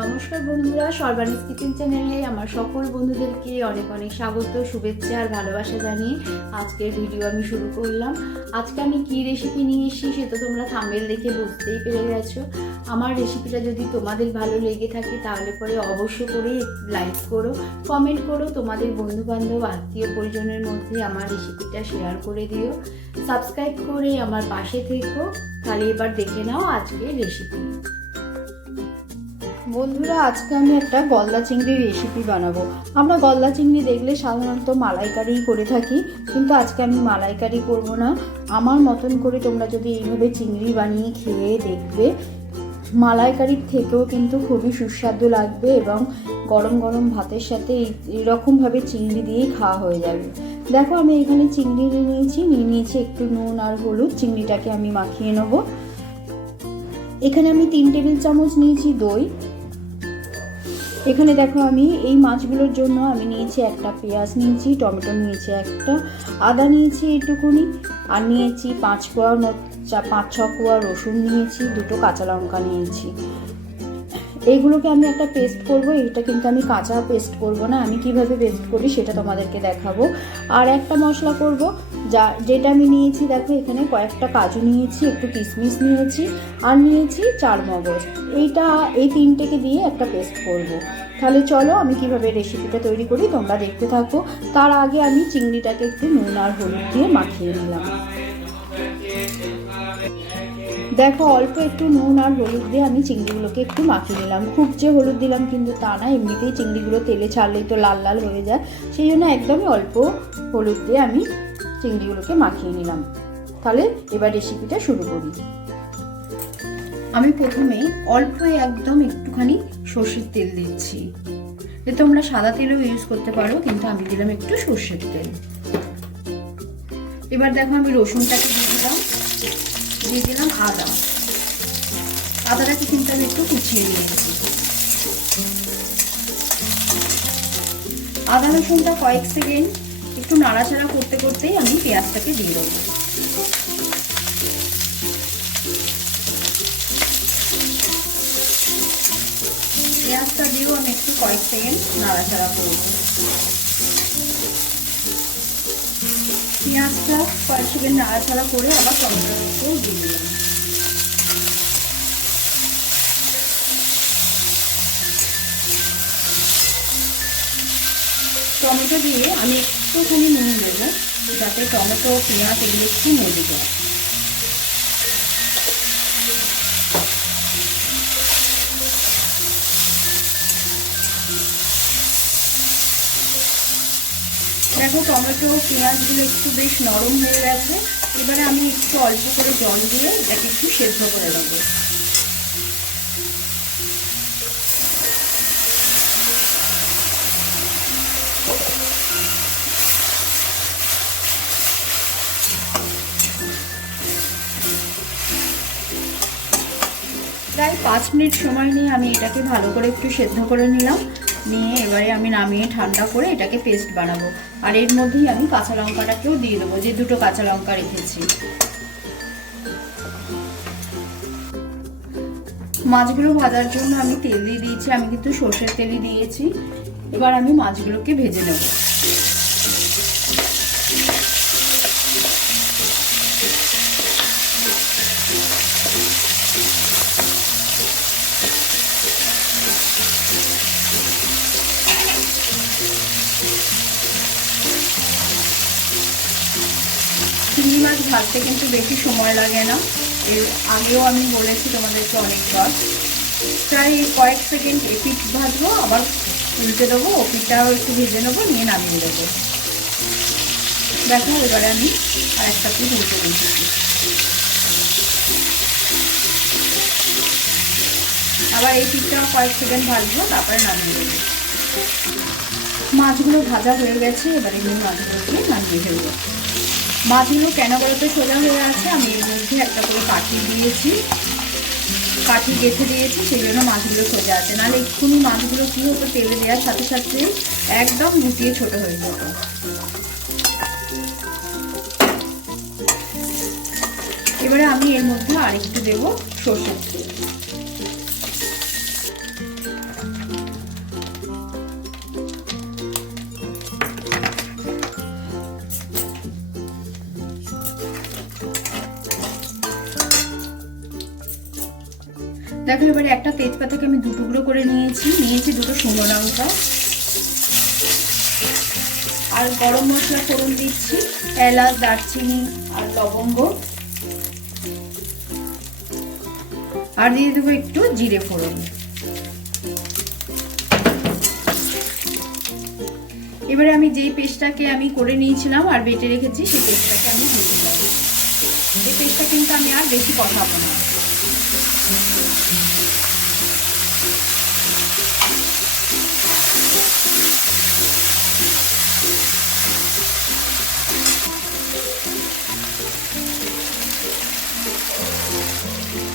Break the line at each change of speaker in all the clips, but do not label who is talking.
নমস্কার বন্ধুরা, সর্বানিস কিচেন চ্যানেলে আমার সকল বন্ধুদেরকে অনেক অনেক স্বাগত, শুভেচ্ছা আর ভালোবাসা জানিয়ে আজকের ভিডিও আমি শুরু করলাম। আজকে আমি কি রেসিপি নিয়ে এসেছি সে তো তোমরা থাম্বেল দেখে বুঝতেই পেরে গেছো। আমার রেসিপিটা যদি তোমাদের ভালো লেগে থাকে তাহলে পরে অবশ্য করে লাইক করো কমেন্ট করো, তোমাদের বন্ধু বান্ধব আত্মীয় পরিজনের মধ্যে আমার রেসিপিটা শেয়ার করে দিও। সাবস্ক্রাইব করে আমার পাশে থেকো। তাহলে এবার দেখে নাও আজকের রেসিপি বন্ধুরা, আজকে আমি একটা গলদা চিংড়ির রেসিপি বানাবো। আমরা গলদা চিংড়ি দেখলে সাধারণত মালাইকারিই করে থাকি, কিন্তু আজকে আমি মালাইকারি করব না। আমার মতন করে তোমরা যদি এইভাবে চিংড়ি বানিয়ে খেয়ে দেখবে, মালাইকারির থেকেও কিন্তু খুবই সুস্বাদু লাগবে এবং গরম গরম ভাতের সাথে এই- এইরকমভাবে চিংড়ি দিয়েই খাওয়া হয়ে যাবে। দেখো, আমি এখানে চিংড়ি নিয়ে নিয়েছি নিয়ে নিয়েছি একটু নুন আর হলুদ, চিংড়িটাকে আমি মাখিয়ে নেব। এখানে আমি তিন টেবিল চামচ নিয়েছি দই এখানে দেখো আমি, এই মাছগুলোর জন্য আমি নিয়েছি একটা পেঁয়াজ নিয়েছি, টমেটো নিয়েছি একটা, আদা নিয়েছি এইটুকুনি, আর নিয়েছি পাঁচ কোয়া পাঁচ ছ কোয়া রসুন নিয়েছি, দুটো কাঁচা লঙ্কা নিয়েছি। এইগুলোকে আমি একটা পেস্ট করব এটা কিন্তু আমি কাঁচা পেস্ট করব না, আমি কীভাবে পেস্ট করি সেটা তোমাদেরকে দেখাবো। আর একটা মশলা করব, যা, যেটা আমি নিয়েছি, দেখো এখানে কয়েকটা কাজু নিয়েছি, একটু কিশমিশ নিয়েছি, আর নিয়েছি চার মগজ। এইটা, এই তিনটেকে দিয়ে একটা পেস্ট করব। তাহলে চলো আমি কীভাবে রেসিপিটা তৈরি করি, তোমরা দেখতে থাকো। তার আগে আমি চিংড়িটাকে একটু নুন আর হলুদ দিয়ে মাখিয়ে নিলাম। দেখো, অল্প একটু নুন আর হলুদ দিয়ে আমি চিংড়িগুলোকে একটু মাখিয়ে নিলাম। খুব যে হলুদ দিলাম কিন্তু তা না, এমনিতেই চিংড়িগুলো তেলে ছাড়লেই তো লাল লাল হয়ে যায়। সেই জন্য একদমই অল্প হলুদ দিয়ে আমি চিংড়িগুলোকে মাখিয়ে নিলাম। তাহলে এবার রেসিপিটা শুরু করি। আমি প্রথমে অল্প একদম একটুখানি সর্ষের তেল দিচ্ছি। এ তোমরা সাদা তেলও ইউজ করতে পারো, কিন্তু আমি দিলাম একটু সর্ষের তেল। এবার দেখো আমি রসুনটাকে দিয়ে দিলাম আদা। আদাটাকে কিন্তু আমি একটু কুচিয়ে নিয়েছি আদা রসুনটা কয়েক সেকেন্ড একটু নাড়াচাড়া করতে করতেই আমি পেঁয়াজটাকে দিয়ে দেবো। পেঁয়াজটা দিয়েও আমি একটু কয়েক সেকেন্ড নাড়াচাড়া করব। পেঁয়াজটা কয়েক সেকেন্ড নাড়াচাড়া করে আবার টমেটোটাকেও দিয়ে দিলাম। টমেটো দিয়ে আমি একটুখানি নুন দেবো, যাতে টমেটো, পেঁয়াজ এগুলো একটু মজে যায়। দেখো টমেটো, পেঁয়াজগুলো একটু বেশ নরম হয়ে গেছে। এবারে আমি একটু অল্প করে জল দিয়ে এটাকে একটু সেদ্ধ করে দেবো প্রায় পাঁচ মিনিট সময় নিয়ে আমি এটাকে ভালো করে একটু সেদ্ধ করে নিলাম। নিয়ে এবারে আমি নামিয়ে ঠান্ডা করে এটাকে পেস্ট বানাবো। আর এর মধ্যেই আমি কাঁচা লঙ্কাটাকেও দিয়ে দেবো, যে দুটো কাঁচা লঙ্কা রেখেছি। মাছগুলো ভাজার জন্য আমি তেল দিয়ে দিয়েছি, আমি কিন্তু সর্ষের তেলই দিয়েছি। এবার আমি মাছগুলোকে ভেজে নেব। ভাজতে কিন্তু বেশি সময় লাগে না। এর আগেও আমি বলেছি তোমাদেরকে অনেকবার। প্রায় কয়েক সেকেন্ড এপিট ভাজবো, আবার উল্টে দেবো ওপিটটাও একটু ভেজে নেব, নিয়ে নামিয়ে দেবো। দেখো, এবারে আমি আর একটা পিস উল্টে দিয়েছি আবার এই পিঠটাও কয়েক সেকেন্ড ভাজবো, তারপরে নামিয়ে দেবো। মাছগুলো ভাজা হয়ে গেছে, এবারে আমি মাছগুলোকে নামিয়ে ফেলব। মাছগুলো কেন বলতে সোজা হয়ে আছে। আমি এর মধ্যে একটা করে কাঠি দিয়েছি। কাঠি গেঁথে দিয়েছি, সেই জন্য মাছগুলো সোজা আছে। নাহলে এক্ষুনি মাছগুলো কী হতো, তেলে দেওয়ার সাথে সাথে একদম গুটিয়ে ছোট হয়ে যেত। এবারে আমি এর মধ্যে আরেকটু দেবো সর্ষের তেল দেখো, এবারে একটা তেজপাতাকে আমি দু টুকরো করে নিয়েছি। নিয়েছি দুটো শুকনো লঙ্কা। আর গরম মশলা ফোড়ন দিচ্ছি। এলাচ, দারচিনি আর লবঙ্গ। আর দিয়ে দেবো একটু জিরে ফোড়ন। এবারে আমি যেই পেস্টটাকে আমি করে নিয়েছিলাম আর বেটে রেখেছি, সেই পেস্টটাকে কিন্তু আমি আর বেশি কষাবো না।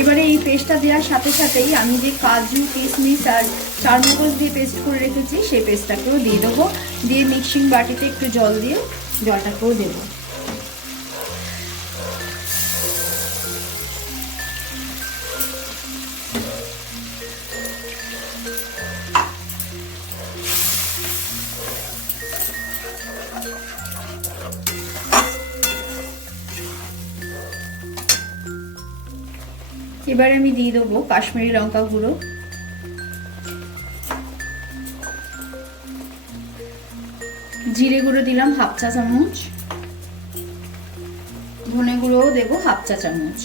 এবারে এই পেস্টটা দেওয়ার সাথে সাথেই আমি যে কাজু কিশমিশ আর চারমগজ দিয়ে পেস্ট করে রেখেছি, সেই পেস্টটাকেও দিয়ে দেবো। দিয়ে মিক্সিং বাটিতে একটু জল দিয়ে জলটাকেও দেবো। এবারে আমি দিয়ে দেবো কাশ্মীরি লঙ্কা গুঁড়ো। জিরে গুঁড়ো দিলাম হাফ চা চামচ। ধনে গুঁড়োও দেবো হাফ চা চামচ।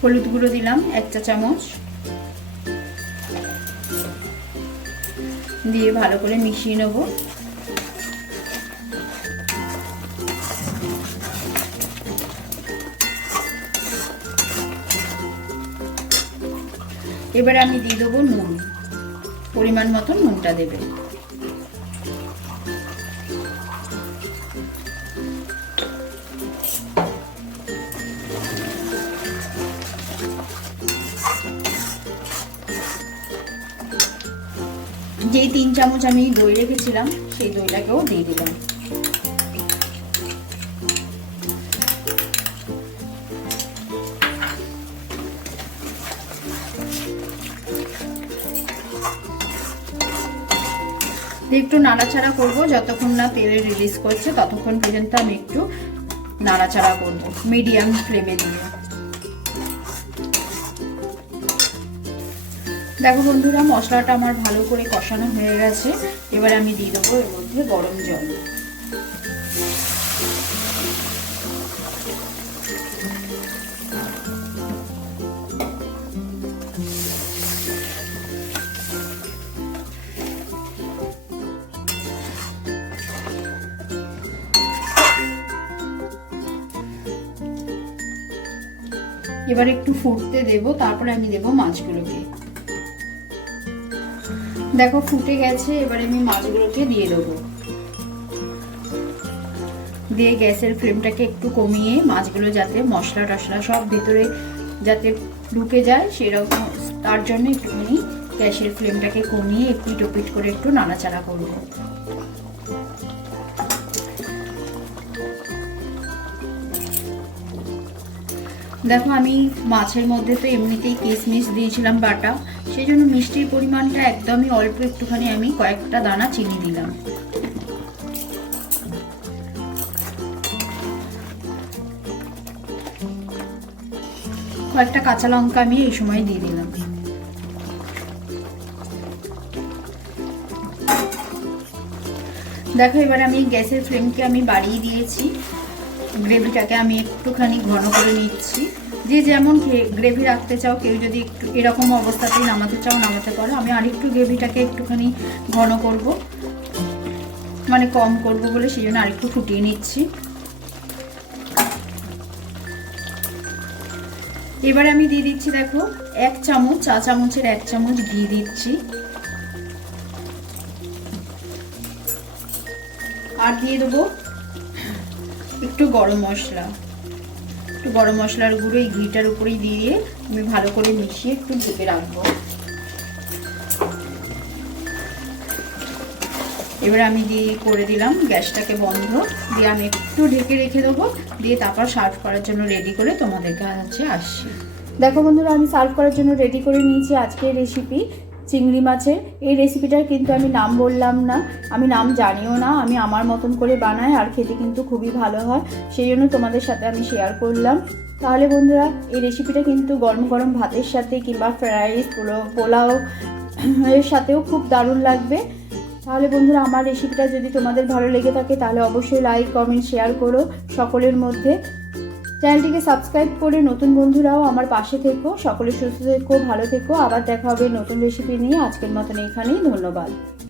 হলুদ গুঁড়ো দিলাম এক চা চামচ। দিয়ে ভালো করে মিশিয়ে নেব। এবার আমি দিয়ে দেবো নুন। পরিমাণ মতো নুনটা দেবে। যেই তিন চামচ আমি দই রেখেছিলাম, সেই দইটাকেও দিয়ে দিলাম। একটু নাড়াচাড়া করব, যতক্ষণ না তেলে রিলিজ করছে, ততক্ষণ পর্যন্ত আমি একটু নাড়াচাড়া করব মিডিয়াম ফ্লেমে দিয়ে। দেখো বন্ধুরা, মশলাটা আমার ভালো করে কষানো হয়ে গেছে। এবার আমি দিয়ে দেবো এর মধ্যে গরম জল। এবার একটু ফুটতে দেব, তারপরে আমি দেব মাছগুলোকে। দেখো ফুটে গেছে, এবার আমি মাছগুলোকে দিয়ে দেবো। দিয়ে গ্যাসের ফ্লেমটাকে একটু কমিয়ে মাছগুলো যাতে মশলা টশলা সব ভেতরে যাতে ঢুকে যায়, সেরকম তার জন্য একটুখানি গ্যাসের ফ্লেমটাকে কমিয়ে একটু টপিট করে একটু নাড়াচাড়া করব। দেখো আমি মাছের মধ্যে তো এমনিতেই কিশমিশ দিয়েছিলাম বাটা। সেই জন্য মিষ্টির পরিমাণটা একদমই অল্প একটুখানি আমি কয়েকটা দানা চিনি দিলাম। কয়েকটা কাঁচা লঙ্কা আমি এই সময় দিয়ে দিলাম। দেখো, এবার আমি গ্যাসের ফ্লেমকে আমি বাড়িয়ে দিয়েছি। গ্রেভিটাকে আমি একটুখানি ঘন করে নিচ্ছি। যেমন গ্রেভি রাখতে চাও, কেউ যদি একটু এরকম অবস্থাতেই নামাতে চাও, নামাতে পারো। আমি আরেকটু গ্রেভিটাকে একটুখানি ঘন করব মানে কম করব বলে সেই জন্য আরেকটু ফুটিয়ে নিচ্ছি। এবার আমি দিয়ে দিচ্ছি, দেখো, এক চামচ, চা চামচের এক চামচ ঘি দিচ্ছি। আর দিয়ে দেবো একটু গরম মশলা। একটু গরম মশলার গুঁড়ো এই ঘিটার উপরেই দিয়ে আমি ভালো করে মিশিয়ে একটু ঢেকে রাখব। এবার আমি দিয়ে করে দিলাম গ্যাসটাকে বন্ধ। দিয়ে আমি একটু ঢেকে রেখে দেবো। দিয়ে তারপর সার্ভ করার জন্য রেডি করে তোমাদেরকে হচ্ছে আসছি। দেখো বন্ধুরা, আমি সার্ভ করার জন্য রেডি করে নিয়েছি আজকের রেসিপি চিংড়ি মাছের। এই রেসিপিটার কিন্তু আমি নাম বললাম না। আমি নাম জানিও না, আমি আমার মতন করে বানাই আর খেতে কিন্তু খুবই ভালো হয়। সেই জন্য তোমাদের সাথে আমি শেয়ার করলাম। তাহলে বন্ধুরা, এই রেসিপিটা কিন্তু গরম গরম ভাতের সাথে কিংবা ফ্রাইড রাইস পোলাও এর সাথেও খুব দারুণ লাগবে। তাহলে বন্ধুরা, আমার রেসিপিটা যদি তোমাদের ভালো লেগে থাকে, তাহলে অবশ্যই লাইক কমেন্ট শেয়ার করো সকলের মধ্যে। চ্যানেলটিকে সাবস্ক্রাইব করে নতুন বন্ধুরাও আমার পাশে থেকো, সকলে সুস্থ থেকো, ভালো থেকো। আবার দেখা হবে নতুন রেসিপি নিয়ে। আজকের মতন এখানেই, ধন্যবাদ।